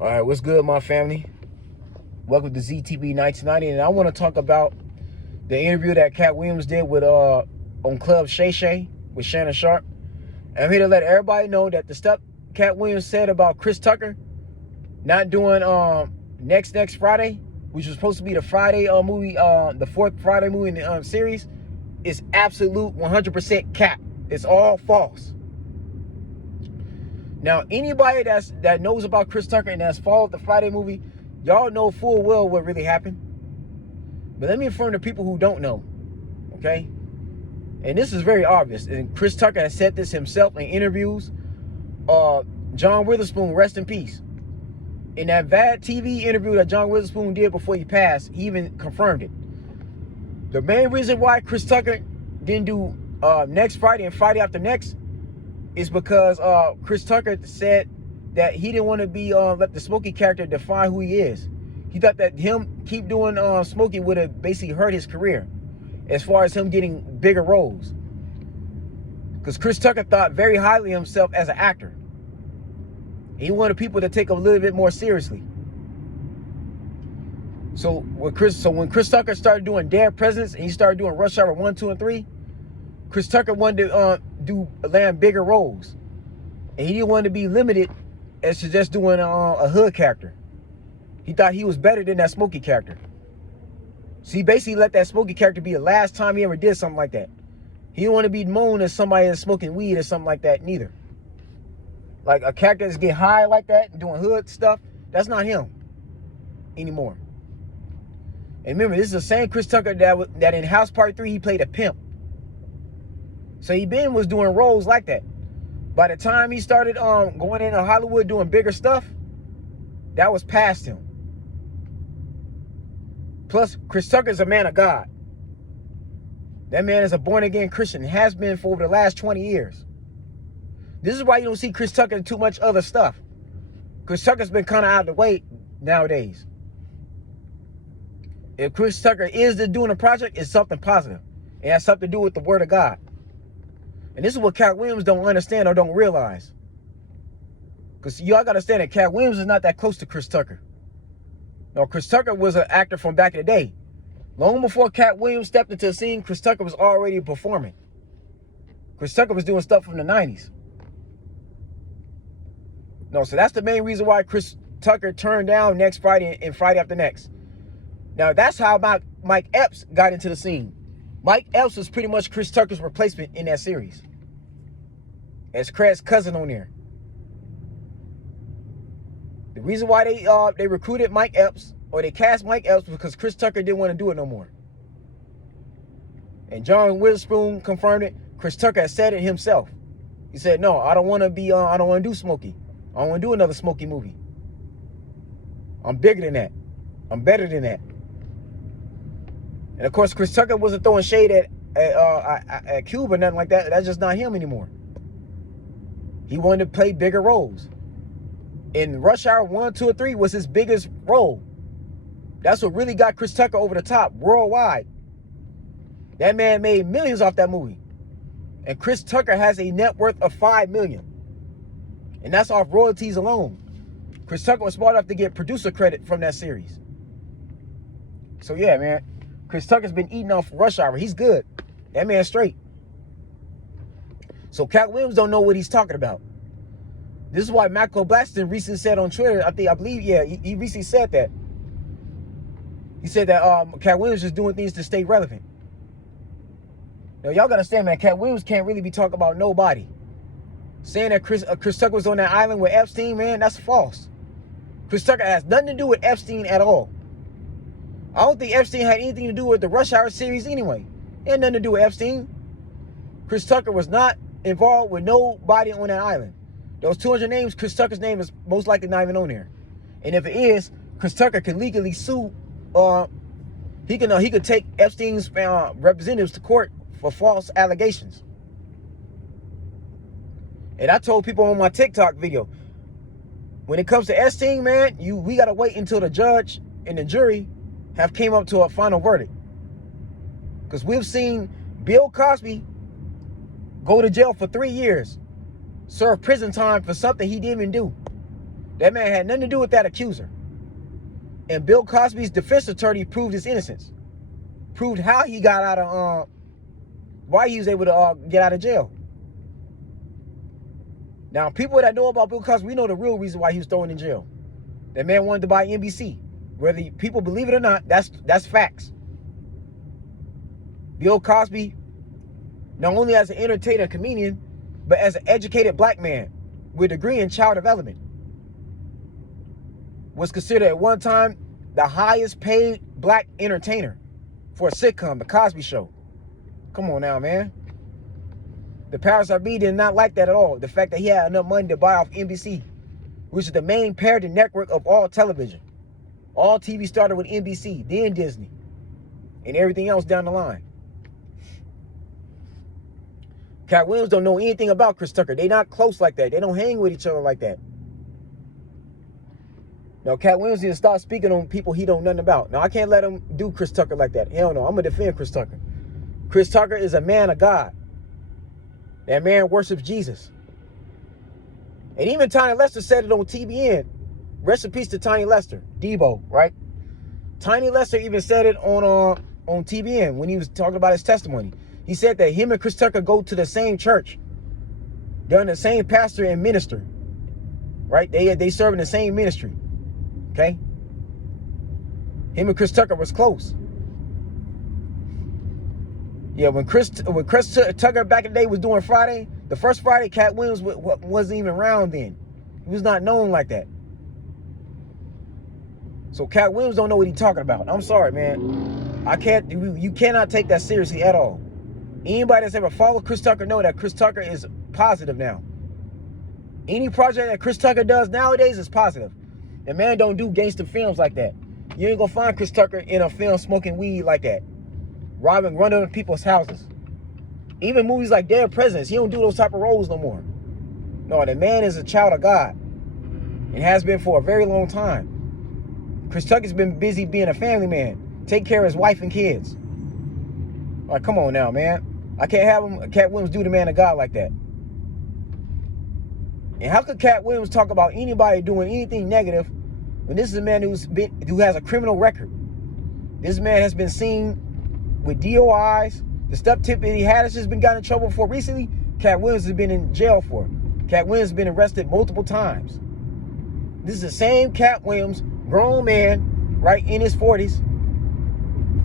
All right, what's good, my family? Welcome to ZTV 1990, and I want to talk about the interview that Katt Williams did with on Club Shay Shay with Shannon Sharp. And I'm here to let everybody know that the stuff Katt Williams said about Chris Tucker not doing next Friday, which was supposed to be the Friday movie, the fourth Friday movie in the series, is absolute 100% cap. It's all false. Now, anybody that knows about Chris Tucker and has followed the Friday movie, y'all know full well what really happened. But let me inform the people who don't know, okay? And this is very obvious. And Chris Tucker has said this himself in interviews. John Witherspoon, rest in peace. In that bad TV interview that John Witherspoon did before he passed, he even confirmed it. The main reason why Chris Tucker didn't do next Friday and Friday after next is because Chris Tucker said that he didn't want to be let the Smokey character define who he is. He thought that him keep doing Smokey would have basically hurt his career as far as him getting bigger roles. Because Chris Tucker thought very highly of himself as an actor. He wanted people to take him a little bit more seriously. So when Chris Tucker started doing Dead Presidents and he started doing Rush Hour 1, 2, and 3, Chris Tucker wanted to land bigger roles, and he didn't want to be limited as to just doing a hood character. He thought he was better than that Smokey character. So he basically let that Smokey character be the last time he ever did something like that. He didn't want to be known as somebody that's smoking weed or something like that neither. Like a character that's getting high like that and doing hood stuff, that's not him anymore. And remember, this is the same Chris Tucker that in House Party 3 he played a pimp. So he was doing roles like that. By the time he started going into Hollywood doing bigger stuff, that was past him. Plus, Chris Tucker's a man of God. That man is a born-again Christian, has been for over the last 20 years. This is why you don't see Chris Tucker in too much other stuff. Chris Tucker's been kind of out of the way nowadays. If Chris Tucker is doing a project, it's something positive. It has something to do with the Word of God. And this is what Katt Williams don't understand or don't realize. Because y'all got to understand that Katt Williams is not that close to Chris Tucker. No, Chris Tucker was an actor from back in the day. Long before Katt Williams stepped into the scene, Chris Tucker was already performing. Chris Tucker was doing stuff from the 90s. No, so that's the main reason why Chris Tucker turned down next Friday and Friday after next. Now, that's how Mike Epps got into the scene. Mike Epps was pretty much Chris Tucker's replacement in that series, as Craig's cousin on there. The reason why they recruited Mike Epps, or they cast Mike Epps, was because Chris Tucker didn't want to do it no more. And John Witherspoon confirmed it. Chris Tucker has said it himself. He said, "No, I don't want to be. I don't want to do Smokey. I don't want to do another Smokey movie. I'm bigger than that. I'm better than that." And of course, Chris Tucker wasn't throwing shade at Cuba or nothing like that. That's just not him anymore. He wanted to play bigger roles. In Rush Hour 1, 2, or 3 was his biggest role. That's what really got Chris Tucker over the top worldwide. That man made millions off that movie. And Chris Tucker has a net worth of $5 million. And that's off royalties alone. Chris Tucker was smart enough to get producer credit from that series. So yeah, man. Chris Tucker's been eating off Rush Hour. He's good. That man's straight. So Katt Williams don't know what he's talking about. This is why Michael Blackson recently said on Twitter, I believe, he recently said that. He said that Katt Williams is doing things to stay relevant. Now, y'all got to understand, man, Katt Williams can't really be talking about nobody. Saying that Chris Tucker was on that island with Epstein, man, that's false. Chris Tucker has nothing to do with Epstein at all. I don't think Epstein had anything to do with the Rush Hour series anyway. It had nothing to do with Epstein. Chris Tucker was not involved with nobody on that island. Those 200 names, Chris Tucker's name is most likely not even on there. And if it is, Chris Tucker can legally sue. He could take Epstein's representatives to court for false allegations. And I told people on my TikTok video, when it comes to Epstein, man, we gotta wait until the judge and the jury have came up to a final verdict. Because we've seen Bill Cosby go to jail for 3 years, serve prison time for something he didn't even do. That man had nothing to do with that accuser. And Bill Cosby's defense attorney proved his innocence. Proved how he got out of, why he was able to get out of jail. Now, people that know about Bill Cosby, we know the real reason why he was thrown in jail. That man wanted to buy NBC. Whether people believe it or not, that's facts. Bill Cosby, not only as an entertainer and comedian, but as an educated black man with a degree in child development, was considered at one time the highest paid black entertainer for a sitcom, The Cosby Show. Come on now, man. The powers that be did not like that at all. The fact that he had enough money to buy off NBC, which is the main parenting network of all television. All TV started with NBC, then Disney, and everything else down the line. Katt Williams don't know anything about Chris Tucker. They not close like that. They don't hang with each other like that. Now, Katt Williams needs to stop speaking on people he don't nothing about. Now, I can't let him do Chris Tucker like that. Hell no. I'm going to defend Chris Tucker. Chris Tucker is a man of God. That man worships Jesus. And even Tiny Lester said it on TBN. Rest in peace to Tiny Lester. Debo, right? Tiny Lester even said it on TBN when he was talking about his testimony. He said that him and Chris Tucker go to the same church. They're in the same pastor and minister. Right? They serve in the same ministry. Okay? Him and Chris Tucker was close. Yeah, when Chris Tucker back in the day was doing Friday, the first Friday, Katt Williams wasn't even around then. He was not known like that. So Katt Williams don't know what he's talking about. I'm sorry, man. You cannot take that seriously at all. Anybody that's ever followed Chris Tucker know that Chris Tucker is positive now. Any project that Chris Tucker does nowadays is positive. The man don't do gangster films like that. You ain't gonna find Chris Tucker in a film smoking weed like that. Running into people's houses. Even movies like Dead Presidents, he don't do those type of roles no more. No, the man is a child of God. And has been for a very long time. Chris Tucker's been busy being a family man. Take care of his wife and kids. Like, come on now, man. I can't have Katt Williams do the man of God like that. And how could Katt Williams talk about anybody doing anything negative when this is a man who has a criminal record? This man has been seen with DOIs. The stuff tip that he had has just been gotten in trouble for recently. Katt Williams has been in jail for. Katt Williams has been arrested multiple times. This is the same Katt Williams, grown man, right, in his 40s,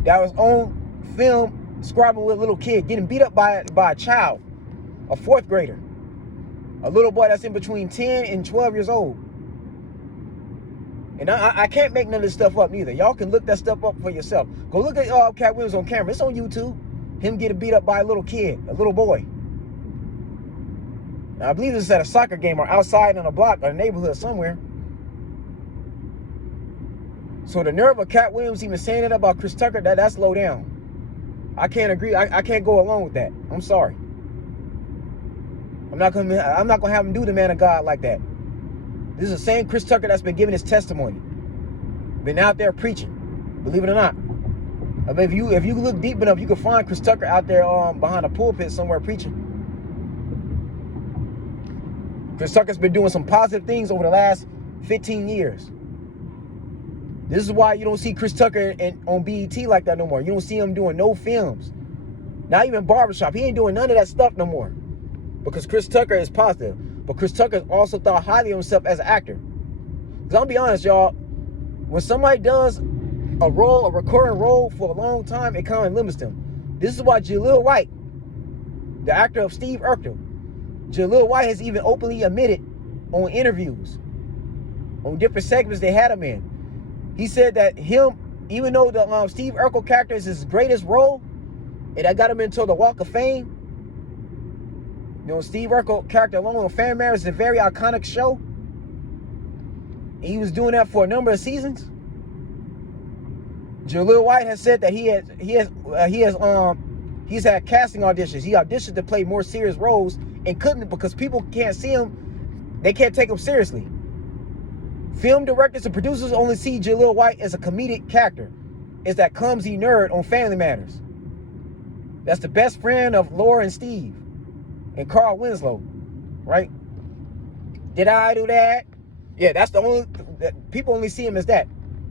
that was on film scribbling with a little kid, getting beat up by a child, a 4th grader. A little boy that's in between 10 and 12 years old. And I can't make none of this stuff up neither. Y'all can look that stuff up for yourself. Go look at Katt Williams on camera. It's on YouTube. Him getting beat up by a little kid, a little boy. Now, I believe this is at a soccer game or outside in a block or a neighborhood somewhere. So the nerve of Katt Williams even saying it about Chris Tucker, that's low down. I can't agree. I can't go along with that. I'm sorry. I'm not gonna have him do the man of God like that. This is the same Chris Tucker that's been giving his testimony, been out there preaching. Believe it or not. I mean, if you look deep enough, you can find Chris Tucker out there behind a pulpit somewhere preaching. Chris Tucker's been doing some positive things over the last 15 years. This is why you don't see Chris Tucker on BET like that no more. You don't see him doing no films. Not even barbershop. He ain't doing none of that stuff no more. Because Chris Tucker is positive. But Chris Tucker also thought highly of himself as an actor. Because I'll be honest, y'all. When somebody does a recurring role for a long time, it kind of limits them. This is why Jaleel White, the actor of Steve Urkel, Jaleel White has even openly admitted on interviews, on different segments they had him in. He said that even though the Steve Urkel character is his greatest role, and that got him into the Walk of Fame, you know, Steve Urkel character alone on Family Matters is a very iconic show. And he was doing that for a number of seasons. Jaleel White has said that he's had casting auditions. He auditioned to play more serious roles and couldn't because people can't see him. They can't take him seriously. Film directors and producers only see Jaleel White as a comedic character. It's that clumsy nerd on Family Matters. That's the best friend of Laura and Steve and Carl Winslow, right? Did I do that? Yeah, that's the only that people only see him as that.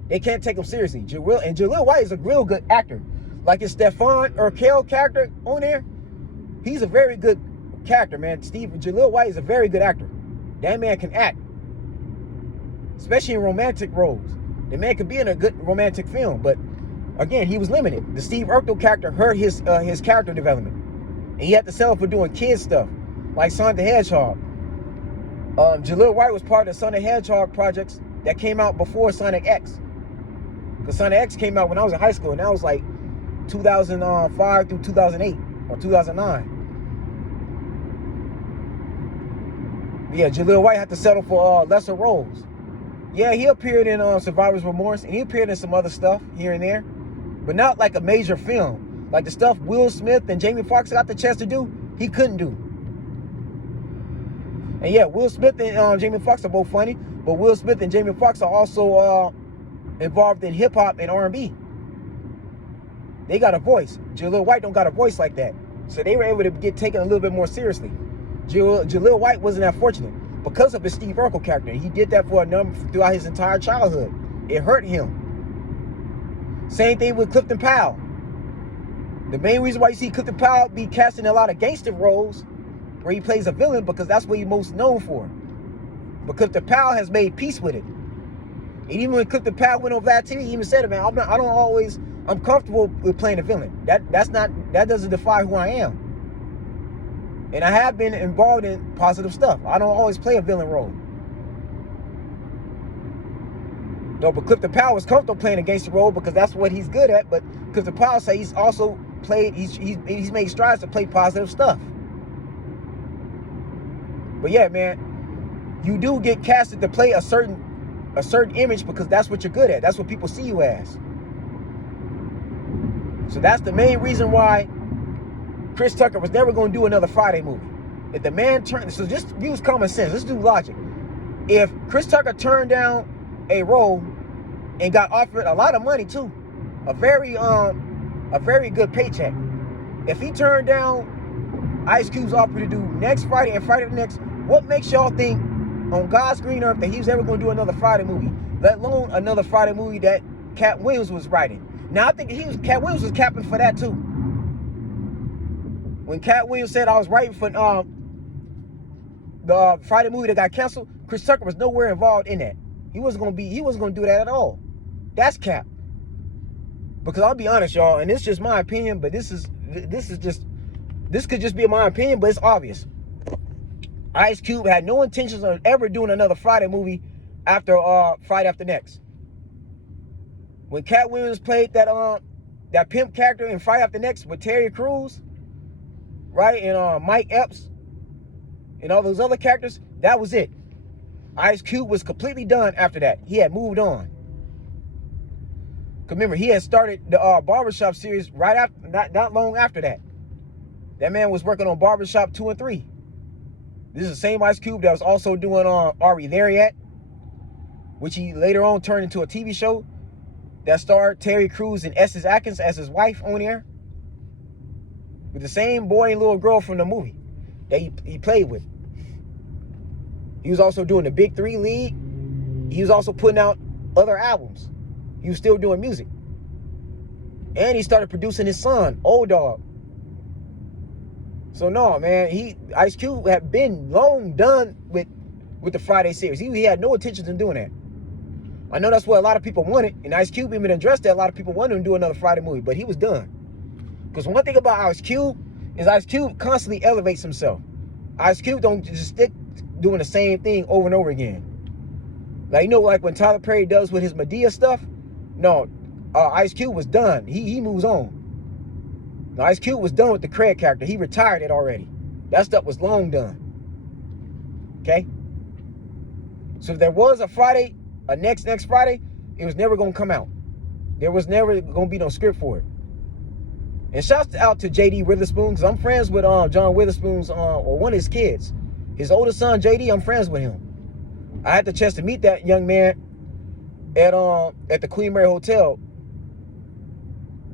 They can't take him seriously. Jaleel White is a real good actor. Like his Stefan Urkel character on there, he's a very good character, man. Jaleel White is a very good actor. That man can act, especially in romantic roles. The man could be in a good romantic film, but again, he was limited. The Steve Urkel character hurt his character development, and he had to settle for doing kid stuff like Sonic the Hedgehog. Jaleel White was part of the Sonic the Hedgehog projects that came out before Sonic X. Because Sonic X came out when I was in high school, and that was like 2005 through 2008 or 2009. Yeah, Jaleel White had to settle for lesser roles. Yeah, he appeared in Survivor's Remorse, and he appeared in some other stuff here and there, but not like a major film. Like the stuff Will Smith and Jamie Foxx got the chance to do, he couldn't do. And yeah, Will Smith and Jamie Foxx are both funny, but Will Smith and Jamie Foxx are also involved in hip hop and R&B. They got a voice. Jaleel White don't got a voice like that, so they were able to get taken a little bit more seriously. Jaleel White wasn't that fortunate because of his Steve Urkel character. He did that for a number throughout his entire childhood. It hurt him. Same thing with Clifton Powell. The main reason why you see Clifton Powell be casting a lot of gangster roles where he plays a villain, because that's what he's most known for. But Clifton Powell has made peace with it. And even when Clifton Powell went on that TV, he even said it, man, I'm comfortable with playing a villain. That doesn't define who I am. And I have been involved in positive stuff. I don't always play a villain role. No, but Clifton Powell is comfortable playing a gangster role because that's what he's good at. But Clifton Powell says he's also played, he's made strides to play positive stuff. But yeah, man, you do get casted to play a certain image because that's what you're good at. That's what people see you as. So that's the main reason why Chris Tucker was never going to do another Friday movie. If the man turned, so just use common sense. Let's do logic. If Chris Tucker turned down a role and got offered a lot of money too, a very good paycheck. If he turned down Ice Cube's offer to do next Friday and Friday the next, what makes y'all think on God's green earth that he was ever going to do another Friday movie, let alone another Friday movie that Katt Williams was writing? Now I think Katt Williams was capping for that too. When Katt Williams said I was writing for the Friday movie that got canceled, Chris Tucker was nowhere involved in that. He wasn't gonna do that at all. That's cap. Because I'll be honest, y'all, and this is just my opinion, but this could just be my opinion, but it's obvious. Ice Cube had no intentions of ever doing another Friday movie after Friday After Next. When Katt Williams played that pimp character in Friday After Next with Terry Crews, right, and Mike Epps and all those other characters, that was it. Ice Cube was completely done after that. He had moved on. Cause remember, he had started the Barbershop series right after, not long after that. That man was working on Barbershop 2 and 3. This is the same Ice Cube that was also doing Are We There Yet? Which he later on turned into a TV show that starred Terry Crews and Essex Atkins as his wife on there. With the same boy and little girl from the movie that he played with. He was also doing the Big 3 League. He was also putting out other albums. He was still doing music. And he started producing his son, Old Dog. So no, man, Ice Cube had been long done with the Friday series. He had no intentions in doing that. I know that's what a lot of people wanted, and Ice Cube even addressed that. A lot of people wanted him to do another Friday movie, but he was done. Because one thing about Ice Cube is Ice Cube constantly elevates himself. Ice Cube don't just stick doing the same thing over and over again. Like, like when Tyler Perry does with his Medea stuff? No, Ice Cube was done. He moves on. Now, Ice Cube was done with the Craig character. He retired it already. That stuff was long done. Okay? So if there was a Friday, a next Friday, it was never going to come out. There was never going to be no script for it. And shouts out to J.D. Witherspoon, because I'm friends with John Witherspoon's, or one of his kids. His oldest son, J.D., I'm friends with him. I had the chance to meet that young man at the Queen Mary Hotel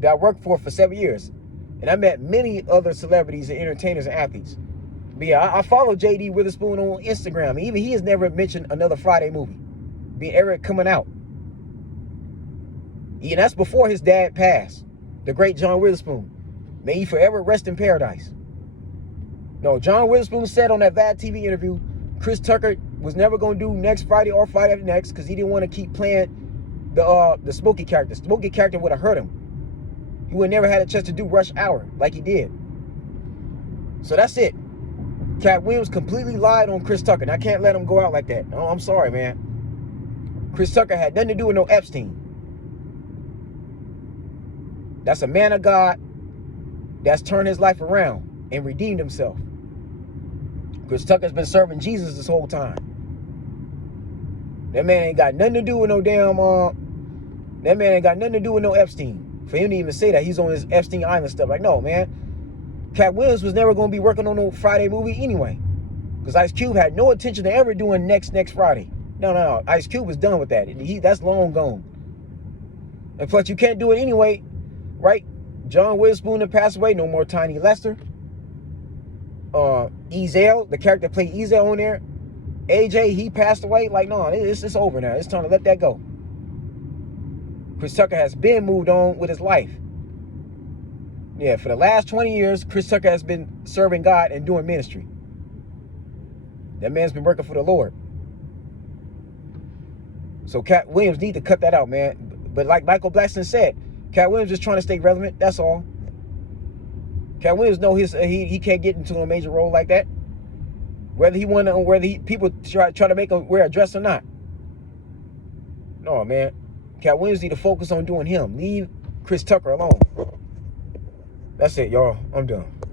that I worked for 7 years. And I met many other celebrities and entertainers and athletes. But yeah, I follow JD Witherspoon on Instagram. Even he has never mentioned another Friday movie being ever coming out. And that's before his dad passed, the great John Witherspoon. May he forever rest in paradise. No, John Witherspoon said on that VAD TV interview, Chris Tucker was never going to do next Friday or Friday after next because he didn't want to keep playing the Smokey character. Smokey character would have hurt him. He would never had a chance to do Rush Hour like he did. So that's it. Katt Williams completely lied on Chris Tucker, and I can't let him go out like that. No, I'm sorry, man. Chris Tucker had nothing to do with no Epstein. That's a man of God that's turned his life around and redeemed himself. Chris Tucker's been serving Jesus this whole time. That man ain't got nothing to do with no damn, that man ain't got nothing to do with no Epstein. For him to even say that he's on his Epstein Island stuff. Like, no, man. Katt Williams was never going to be working on no Friday movie anyway. Because Ice Cube had no intention of ever doing next Friday. No. Ice Cube was done with that. That's long gone. And plus, you can't do it anyway, right? John Witherspoon had passed away. No more Tiny Lester. Ezel, the character that played Ezel on there. AJ, he passed away. Like, no, it's over now. It's time to let that go. Chris Tucker has been moved on with his life. Yeah, for the last 20 years, Chris Tucker has been serving God and doing ministry. That man's been working for the Lord. So Katt Williams need to cut that out, man. But like Michael Blackson said, Katt Williams just trying to stay relevant. That's all. Katt Williams know he can't get into a major role like that. Whether people try to make him wear a dress or not. No, man. Katt Williams need to focus on doing him. Leave Chris Tucker alone. That's it, y'all. I'm done.